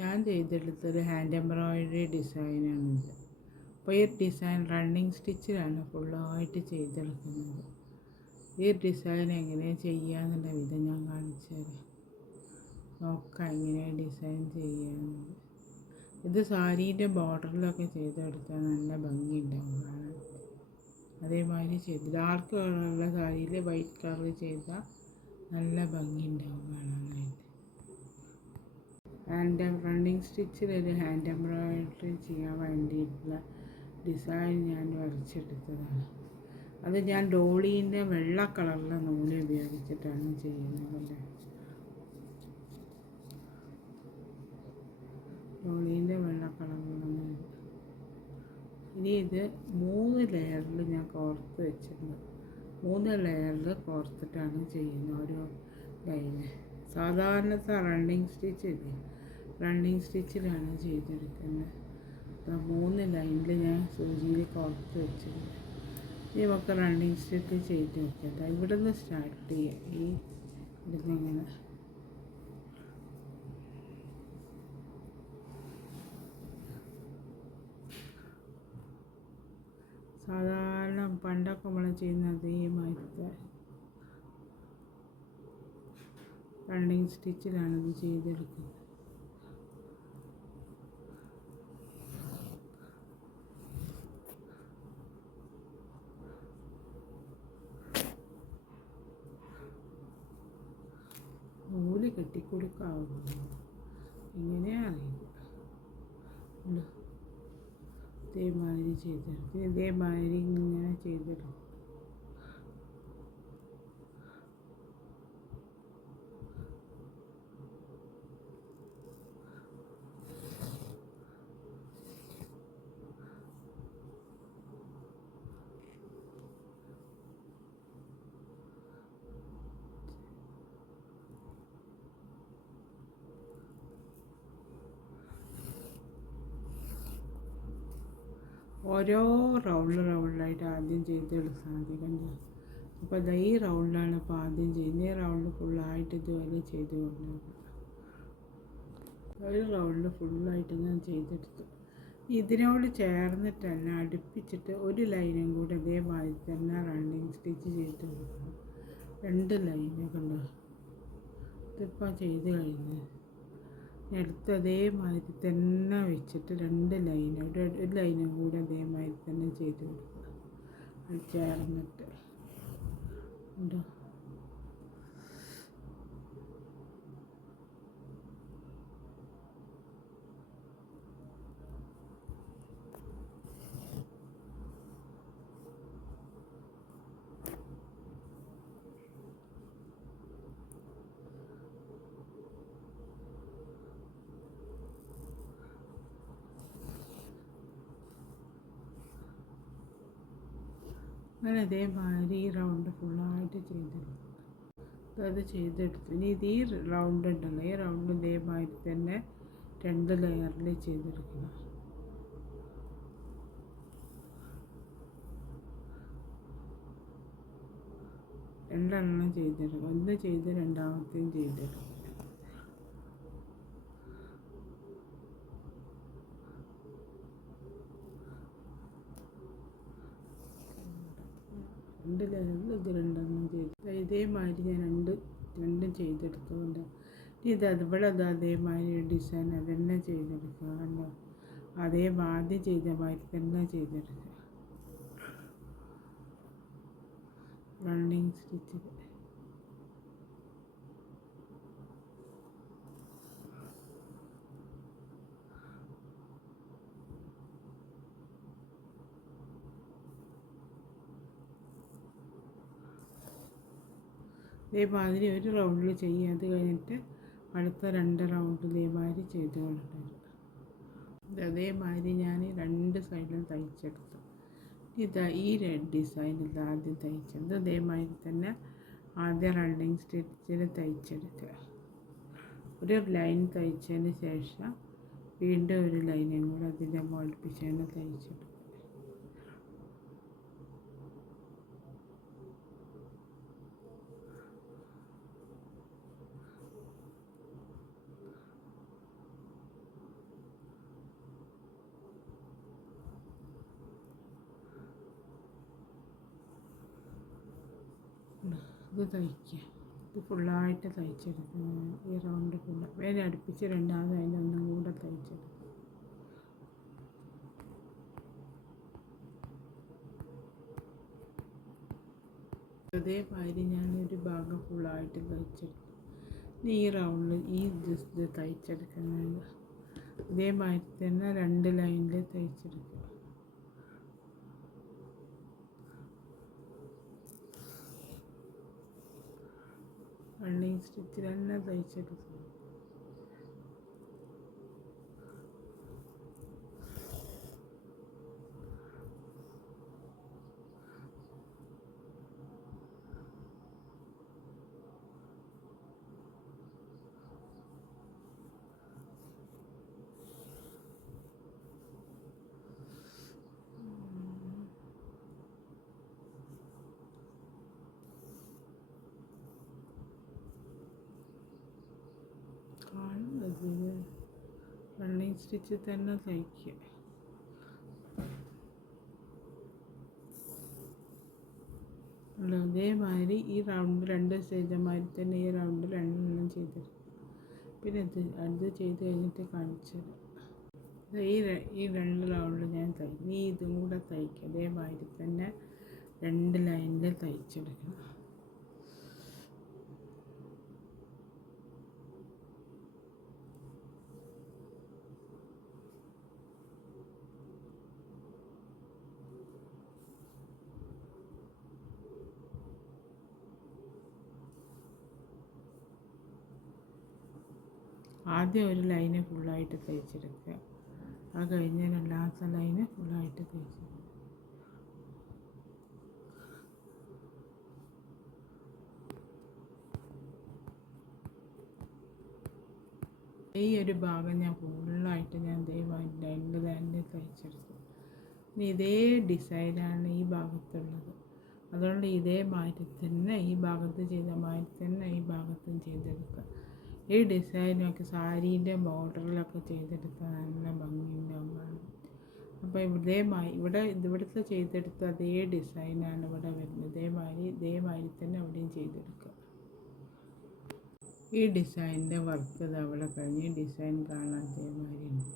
ഞാൻ ചെയ്തെടുത്തൊരു hand embroidery ഡിസൈനാണിത്. അപ്പോൾ ഈ ഡിസൈൻ റണ്ണിങ് സ്റ്റിച്ചിലാണ് ഫുള്ളായിട്ട് ചെയ്തെടുക്കുന്നത്. ഈ ഡിസൈൻ എങ്ങനെയാണ് ചെയ്യാന്നുള്ള വിധം ഞാൻ കാണിച്ചു തരാം. നോക്കാം എങ്ങനെയാണ് ഡിസൈൻ ചെയ്യാമെന്നത്. ഇത് സാരീൻ്റെ ബോർഡറിലൊക്കെ ചെയ്തെടുത്താൽ നല്ല ഭംഗിയുണ്ടാവും കാണാൻ. അതേമാതിരി ചെയ്ത് ഡാർക്ക് കളറുള്ള സാരിയിൽ വൈറ്റ് കളർ ചെയ്താൽ നല്ല ഭംഗിയുണ്ടാവും കാണാനായിട്ട്. റണ്ണിങ് സ്റ്റിച്ചിലൊരു ഹാൻഡ് എംബ്രോയിഡറി ചെയ്യാൻ വേണ്ടിയിട്ടുള്ള ഡിസൈൻ ഞാൻ വരച്ചെടുത്തതാണ്. അത് ഞാൻ ഡോളീൻ്റെ വെള്ള കളറിലെ നൂല് ഉപയോഗിച്ചിട്ടാണ് ചെയ്യുന്നത്. ഡോളീൻ്റെ വെള്ള കളറിലുള്ള നൂല്. ഇനി ഇത് 3 ലെയറിൽ ഞാൻ കോർത്ത് വെച്ചിട്ടുണ്ട്. 3 ലെയറിൽ കോർത്തിട്ടാണ് ചെയ്യുന്നത് ഓരോ ലൈന്. സാധാരണത്തെ റണ്ണിങ് സ്റ്റിച്ചിലാണ് ചെയ്തെടുക്കുന്നത്. അപ്പോൾ 3 ലൈനിൽ ഞാൻ സൂചിയിൽ കോർത്ത് വെച്ചിട്ടുണ്ട്. ഇനി നമുക്ക് റണ്ണിങ് സ്റ്റിച്ച് ചെയ്ത് വെക്കാം. ഇവിടെ നിന്ന് സ്റ്റാർട്ട് ചെയ്യാം. ഇവിടുന്ന് ഇങ്ങനെ സാധാരണ പണ്ടൊക്കെ നമ്മൾ ചെയ്യുന്ന അതേമാതിരത്തെ റണ്ണിങ് സ്റ്റിച്ചിലാണ് ഇത് ചെയ്തെടുക്കുന്നത്. നൂല് കെട്ടിക്കൊടുക്കാവുന്നു എങ്ങനെയാ അറിയില്ല. ഇതേമാതിരി ചെയ്തെടുക്കും. ഇതേമാതിരി ഇങ്ങനെ ചെയ്തെടുക്കും. ഓരോ റൗണ്ടിലായിട്ട് ആദ്യം ചെയ്തെടുത്താൽ മതി. കണ്ടു. അപ്പോൾ അത് ഈ റൗണ്ടിലാണ് ഇപ്പോൾ ആദ്യം ചെയ്യുന്നത്. ഈ റൗണ്ട് ഫുള്ളായിട്ട് ഇതുവരെ ചെയ്ത് കൊണ്ടുപോകും. ഒരു റൗണ്ട് ഫുള്ളായിട്ട് ഞാൻ ചെയ്തെടുത്തു. ഇതിനോട് ചേർന്നിട്ട് തന്നെ അടുപ്പിച്ചിട്ട് ഒരു ലൈനും കൂടെ അതേമാതിരി തന്നെ റണ്ണിങ് സ്റ്റിച്ച് ചെയ്ത് കൊടുക്കണം. 2 ലൈനൊക്കെ ഉണ്ട്. ഇതിപ്പോൾ ചെയ്ത് കഴിഞ്ഞ് എടുത്ത് അതേമാതിരി തന്നെ വെച്ചിട്ട് 2 ലൈൻ ഒരു ലൈനും കൂടെ അതേമാതിരി തന്നെ ചെയ്ത് കൊടുക്കുക. അത് ചേർന്നിട്ട് ഉണ്ടോ. അങ്ങനെ അതേമാതിരി ഈ റൗണ്ട് ഫുള്ളായിട്ട് ചെയ്തെടുക്കും. അത് ചെയ്തെടുത്തു. ഇനി ഇത് ഈ റൗണ്ട് ഉണ്ടല്ലോ, ഈ റൗണ്ട് ഇതേമാതിരി തന്നെ 2 ലെയറിൽ ചെയ്തെടുക്കണം. 2 എണ്ണം ചെയ്തെടുക്കും. ഒന്ന് ചെയ്ത് രണ്ടാമത്തെയും ചെയ്തെടുക്കും. രണ്ട് ലെയറിൽ ഇത് 2 എണ്ണം ചെയ്ത് ഇതേമാതിരി ഞാൻ രണ്ടും ചെയ്തെടുത്തുകൊണ്ട് ഇത് അതുപോലെ അതേമാതിരി ഡിസൈൻ അതന്നെ ചെയ്തെടുക്കുക. കണ്ടോ. ആദ്യം ചെയ്ത മാതിരി തന്നെ ചെയ്തെടുക്കുക. റണ്ണിങ് സ്റ്റിച്ചിൽ ഇതേമാതിരി ഒരു റൗണ്ടിൽ ചെയ്യുക. അത് കഴിഞ്ഞിട്ട് അടുത്ത 2 റൗണ്ട് ഇതേമാതിരി ചെയ്ത് കൊണ്ടുവരും. അതേമാതിരി ഞാൻ 2 സൈഡിലും തയ്ച്ചെടുത്തു. ഈ ഡിസൈൻ ആദ്യം തയ്ച്ചത് അതേമാതിരി തന്നെ ആദ്യം റണ്ണിങ് സ്റ്റിച്ചിൽ തയ്ച്ചെടുക്കുക. ഒരു ലൈൻ തയ്ച്ചതിന് ശേഷം വീണ്ടും ഒരു ലൈനും കൂടെ അതിൻ്റെ മുകളിപ്പിച്ചാണ് തയ്ച്ചെടുക്കുക. ഇത് തയ്ക്കുക. ഇത് ഫുള്ളായിട്ട് തയ്ച്ചെടുക്കണം. ഈ റൗണ്ട് ഫുള്ള് വേറെ അടുപ്പിച്ച് രണ്ടാമത് അതിൻ്റെ ഒന്നും കൂടെ തയ്ച്ചെടുക്കും. അതേമാതിരി ഞാനൊരു ഭാഗം ഫുള്ളായിട്ട് തയ്ച്ചെടുക്കും. ഈ റൗണ്ടിൽ ഈ ഇത് തയ്ച്ചെടുക്കുന്നുണ്ട്. ഇതേമാതിരി തന്നെ 2 ലൈനിൽ തയ്ച്ചെടുക്കുക. റണ്ണിങ് സ്റ്റിച്ചിൽ തന്നെ തയ്ച്ചെടുക്കുക. കാണുന്നത് റണ്ണിങ് സ്റ്റിച്ചിൽ തന്നെ തയ്ക്കുക. അതേമാതിരി ഈ റൗണ്ട് 2 സ്റ്റേജമാതിരി തന്നെ ഈ റൗണ്ട് 2 ചെയ്തെടുക്കും. പിന്നെ അത് ചെയ്ത് കഴിഞ്ഞിട്ട് കാണിച്ചു തരാം. ഈ 2 റൗണ്ട് ഞാൻ നീ ഇതും കൂടെ തയ്ക്കുക. അതേമാതിരി തന്നെ 2 ലൈനിൽ തയ്ച്ചെടുക്കണം. ആദ്യം ഒരു ലൈന് ഫുള്ളായിട്ട് തയ്ച്ചെടുക്കുക. അത് കഴിഞ്ഞ് രണ്ടാമത്തെ ലൈന് ഫുള്ളായിട്ട് തയ്ച്ചെടുക്കുക. ഈ ഒരു ഭാഗം ഞാൻ ഫുള്ളായിട്ട് ദയവായി 2 ലൈനിൽ തയ്ച്ചെടുക്കും. ഇനി ഇതേ ഡിസൈനാണ് ഈ ഭാഗത്തുള്ളത്. അതുകൊണ്ട് ഇതേമാതിരി തന്നെ ഈ ഭാഗത്ത് ചെയ്ത മാതിരി തന്നെ ഈ ഭാഗത്തും ചെയ്തെടുക്കുക. ഈ ഡിസൈനൊക്കെ സാരീൻ്റെ ബോർഡറിലൊക്കെ ചെയ്തെടുത്താൽ നല്ല ഭംഗിയുണ്ടാകും. അപ്പോൾ ഇവിടുത്തെ ചെയ്തെടുത്ത അതേ ഡിസൈനാണ് ഇവിടെ വരുന്നത്. ഇതേമാതിരി തന്നെ അവിടെയും ചെയ്തെടുക്കുക. ഈ ഡിസൈനിൻ്റെ വർക്ക് അവിടെ കഴിഞ്ഞ് ഡിസൈൻ കാണാൻ അതേമാതിരി ഉണ്ട്.